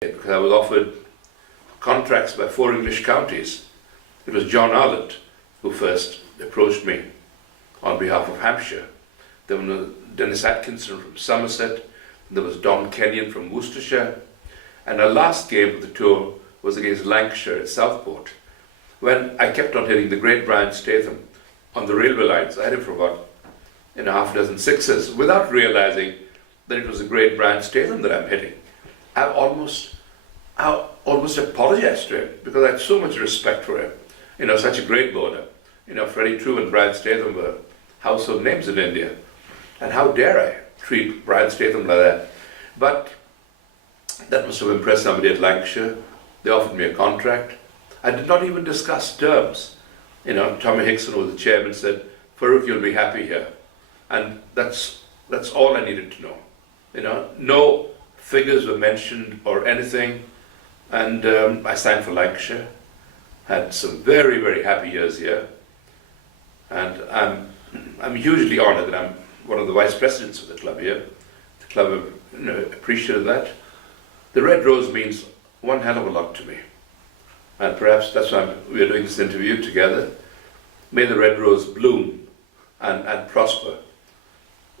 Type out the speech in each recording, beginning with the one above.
because I was offered contracts by 4 English counties. It was John Arlott who first approached me on behalf of Hampshire. There was Dennis Atkinson from Somerset, there was Don Kenyon from Worcestershire, and our last game of the tour was against Lancashire at Southport, when I kept on hitting the great Brian Statham on the railway lines. I had him for about half a dozen sixes without realizing that it was the great Brian Statham that I'm hitting. I almost apologized to him because I had so much respect for him. Such a great bowler. Freddie True and Brian Statham were household names in India. And how dare I treat Brian Statham like that? But that must have impressed somebody at Lancashire. They offered me a contract. I did not even discuss terms. Tommy Hickson, who was the chairman, said, "Farokh, you'll be happy here." And that's all I needed to know. No figures were mentioned or anything. And I signed for Lancashire. Had some very, very happy years here. And I'm hugely honoured that I'm one of the vice presidents of the club here. The club appreciated that. The red rose means one hell of a lot to me. And perhaps that's why we are doing this interview together. May the red rose bloom and prosper.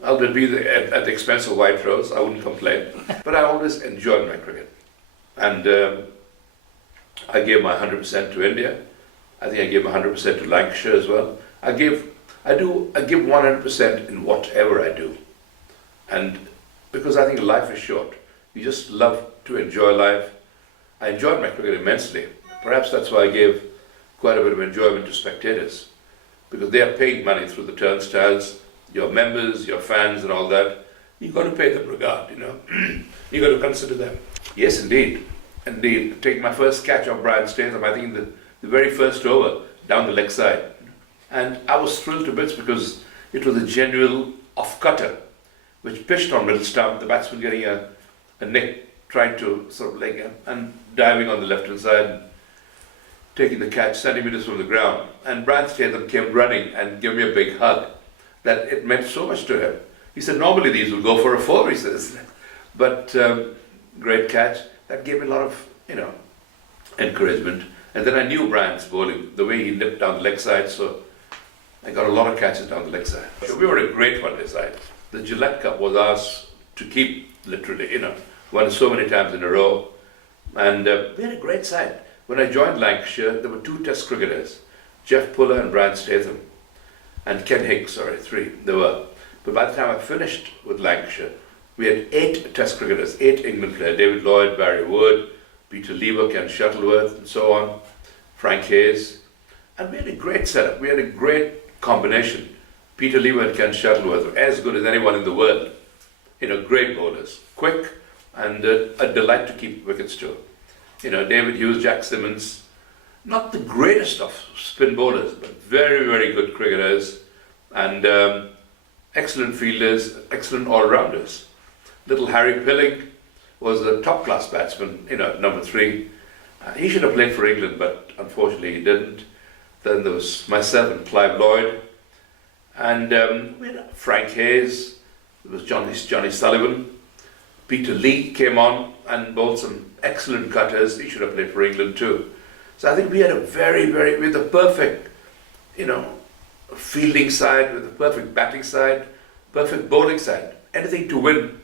Albeit be at the expense of white rose, I wouldn't complain. But I always enjoyed my cricket. And I gave my 100% to India. I think I gave my 100% to Lancashire as well. I give 100% in whatever I do. And because I think life is short, you just love to enjoy life. I enjoyed my cricket immensely. Perhaps that's why I gave quite a bit of enjoyment to spectators, because they are paying money through the turnstiles, your members, your fans and all that. You've got to pay them regard, You've got to consider them. Yes, indeed. Indeed. Take my first catch of Brian Statham, I think the very first over, down the leg side. And I was thrilled to bits because it was a genuine off-cutter, which pitched on middle stump, the batsman getting a nick, trying to sort of leg and diving on the left-hand side, taking the catch centimeters from the ground. And Brian Statham came running and gave me a big hug. That it meant so much to him. He said, normally these will go for a 4, he says. But great catch. That gave me a lot of, encouragement. And then I knew Brian's bowling, the way he nipped down the leg side, so I got a lot of catches down the leg side. So we were a great one-day side. The Gillette Cup was ours to keep, literally, won so many times in a row. And we had a great side. When I joined Lancashire, there were 2 test cricketers, Jeff Puller and Brian Statham. And Ken Hicks, 3, there were. But by the time I finished with Lancashire, we had 8 test cricketers, 8 England players, David Lloyd, Barry Wood, Peter Lever, Ken Shuttleworth, and so on, Frank Hayes. And we had a great setup, we had a great combination. Peter Lever and Ken Shuttleworth were as good as anyone in the world. Great bowlers, quick, and a delight to keep wickets to. David Hughes, Jack Simmons, not the greatest of spin bowlers, but very, very good cricketers, and excellent fielders, excellent all-rounders. Little Harry Pilling was a top-class batsman, number 3. He should have played for England, but unfortunately he didn't. Then there was myself and Clive Lloyd, and we had Frank Hayes, there was Johnny Sullivan, Peter Lee came on and bowled some excellent cutters. He should have played for England too. So I think we had we had the perfect, fielding side, with the perfect batting side, perfect bowling side, anything to win.